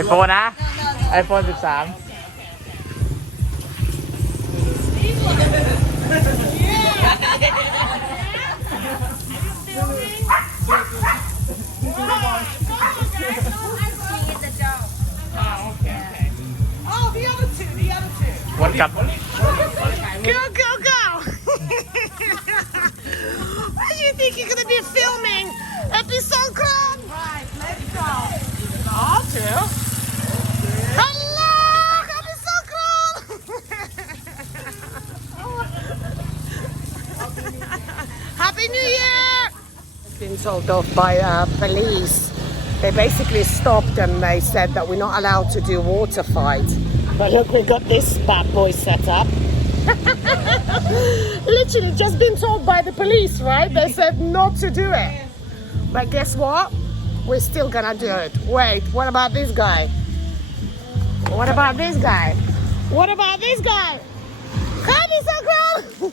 iPhone นะ iPhone 13 วนกลับ Go, go, go! Why do you think you're going to be filming Happy Songkran? Right, let's go. All two. Hello! Happy Songkran! Happy New Year! Been told off by police. They basically stopped and they said that we're not allowed to do water fight. But look, we got this bad boy set up. Literally just been told by the police, right? They said not to do it. But guess what? We're still gonna do it. Wait, what about this guy? What about this guy? What about this guy? Happy Songkran!